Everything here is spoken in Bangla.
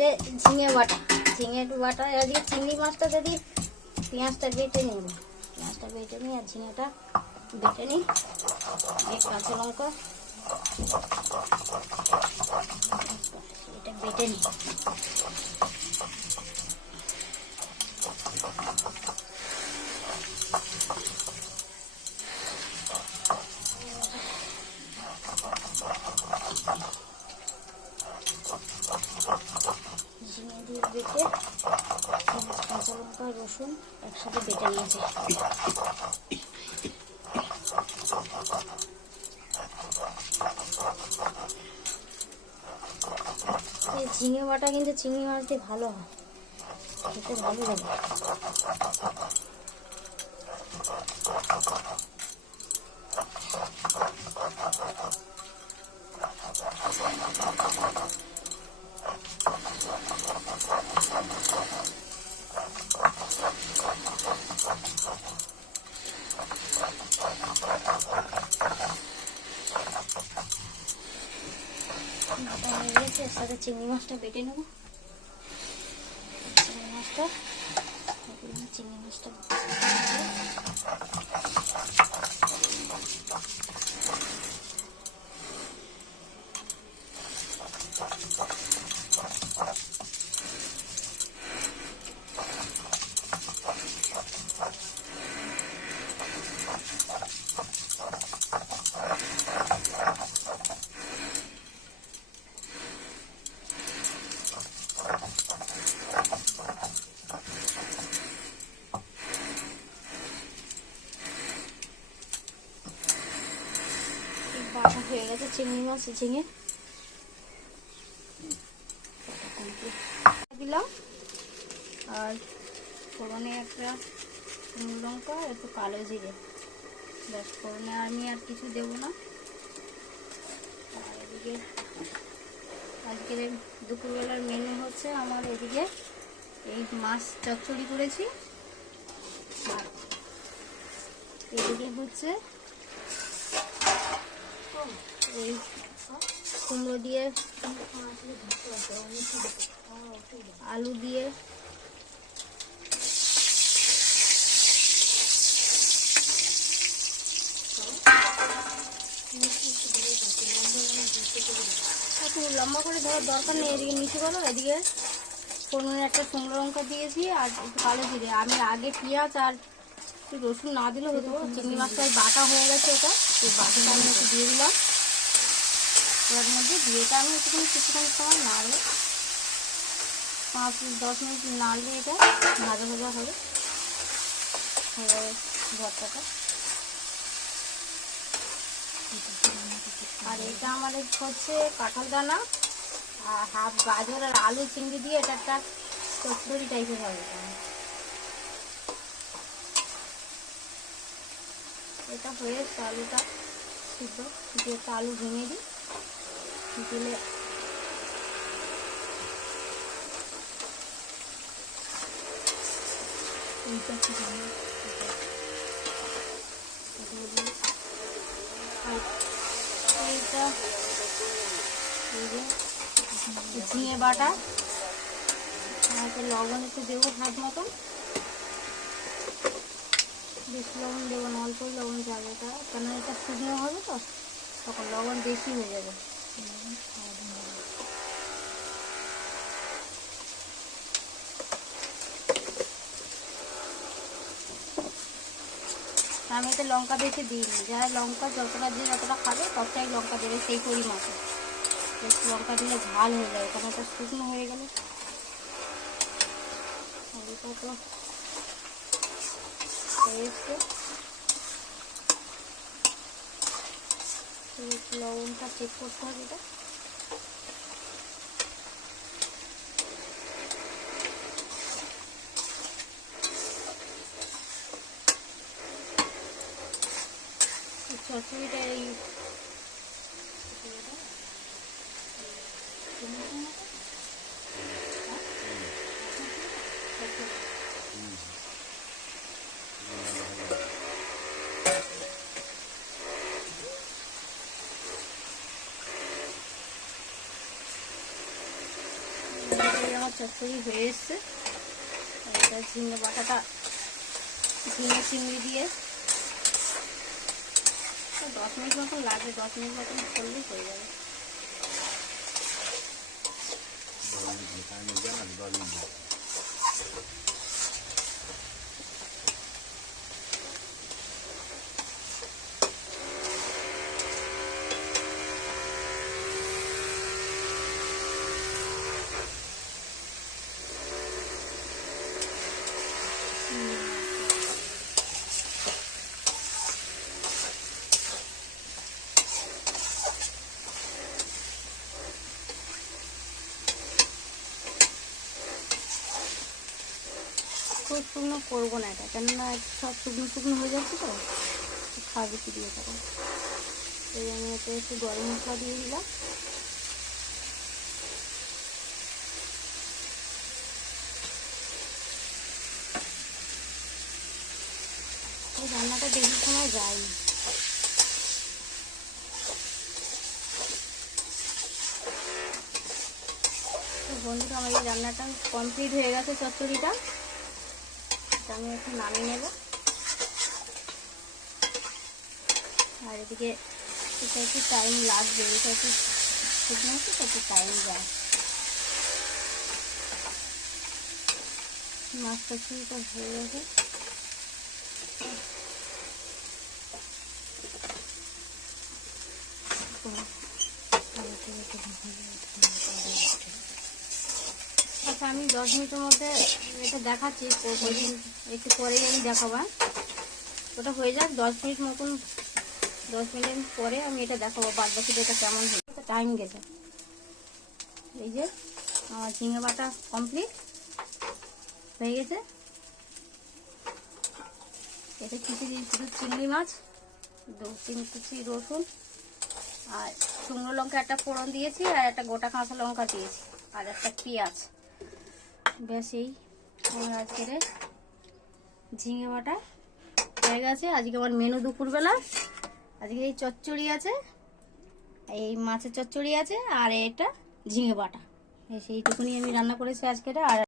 যে ঝিঙে বাটা, ঝিঙে বাটা। আজকে চিংড়ি মাছটা যদি পেঁয়াজটা বেটে নেব, পেঁয়াজটা বেটে নিই আর ঝিঙেটা বেটে নিই, কাঁচা লঙ্কা এটা বেটে নিই। ঝিঙে দিয়ে বেটে কাঁচা লঙ্কা রসুন একসাথে বেটে নিয়েছি। এই ঝিঙে বাটা কিন্তু চিংড়ি মাছ দিয়ে ভালো হয়, খেতে ভালো লাগে। এর সাথে চিংড়ি মাছটা বেটে নেব। চিংড়ি মাছটা বাটা হয়ে গেছে। চিংড়ি মাছ ঝিঙে দিলাম আর ফোড়নে একটা শুকনো লঙ্কা, একটু কালো জিরে, ব্যাস। ফোড়নে আমি আর কিছু দেবো না। আর এদিকে আজকের দুপুরবেলার মেনু হচ্ছে আমার, এদিকে এই মাছ চচ্চড়ি করেছি, আর এদিকে হচ্ছে এই কুমড়ো দিয়ে আলু দিয়ে একটু লম্বা করে দেওয়ার দরকার নেই। এদিকে নিচে করো, এদিকে ফোড়নে একটা শুকনো লঙ্কা দিয়েছি আর একটু কালো জিরে। আমি আগে পেঁয়াজ আর একটু রসুন না দিলেও হতো। চিংড়ি মাছটা বাটা হয়ে গেছে, এটা এই বাটাটা আমি একটু দিয়ে দিলাম ওর মধ্যে। দিয়েটা আমি একটুখানি কিছুক্ষণ সময় নাড়লে, 5-10 মিনিট নাড়লে এটা ভাজা ভাজা হবে ভর্তাটা। আর এটা আমাদের হচ্ছে কাঁঠাল দানা আর হাফ গাজর আর আলু চিংড়ি দিয়ে এটা একটা চচ্চড়ি টাইপের হবে। এটা হয়ে আলুটা সিদ্ধ দিয়ে একটা আলু ভেঙে দিই, দিলে ঝিঙে বাটা, লবণ একটু দেবো হাত মতন, বেশি লবণ দেবো না, অল্প লবণ যাবে। এটা কেন এটা শুকনো হবে তো, তখন লবণ বেশি হয়ে যাবে। আমি এতে লঙ্কা বেশি দিইনি, যারা লঙ্কা যতটা দিয়ে যতটা খাবে ততটাই লঙ্কা দেবে সেই পরিমাণে। বেশি লঙ্কা দিলে ঝাল হয়ে যাবে, কারণ এটা শুকনো হয়ে গেলে। আলুটা তো হয়েছে, লবণটা চেক করতে হবে। এটা চচ্চড়িটা এই আমার চচ্চড়ি হয়ে এসছে। এটা ঝিঙে বাটাটা ঝিঙে চিংড়ি দিয়ে 10 মিনিট মতন লাগবে, 10 মিনিট মতন করলেই হয়ে যাবে। খুব শুকনো করবো না এটা, কেননা সব শুকনো শুকনো হয়ে যাচ্ছে তো, খাবে কি দিয়ে তখন। এই আমি এতে একটু গরম মশলা দিয়ে দিলাম। এই রান্নাটা বেশি সময় যায়নি। তো বন্ধুরা, আমার এই রান্নাটা কমপ্লিট হয়ে গেছে। চচ্চড়িটা আমি একটু নামিয়ে নেব। আর এদিকে এটা একটু টাইম লাগবে, এটা একটু শুকনো হচ্ছে তো একটু টাইম যায়। মাছ চচ্চড়িটা হয়ে গেছে। আচ্ছা, আমি 10 মিনিটের মধ্যে এটা দেখাচ্ছি, একটু পরেই আমি দেখাবো। ওটা হয়ে যাক 10 মিনিট মতন, 10 মিনিট পরে আমি এটা দেখাবো বাদ বাকিটা এটা কেমন হয়েছে। টাইম গেছে। এই যে আমার ঝিঙে বাটা কমপ্লিট হয়ে গেছে। এটা কিছু দিন শুধু চিংড়ি মাছ, 2-3 কুচি রসুন আর শুকনো লঙ্কা একটা ফোড়ন দিয়েছি, আর একটা গোটা কাঁচা লঙ্কা দিয়েছি, আর একটা পেঁয়াজ। ব্যাস, এই আমার আজকের ঝিঙে বাটা হয়ে গেছে। আজকে আমার মেনু দুপুরবেলা আজকে এই চচ্চড়ি আছে, এই মাছের চচ্চড়ি আছে, আর এটা ঝিঙে বাটা। সেইটুকুনি আমি রান্না করেছি আজকের। আর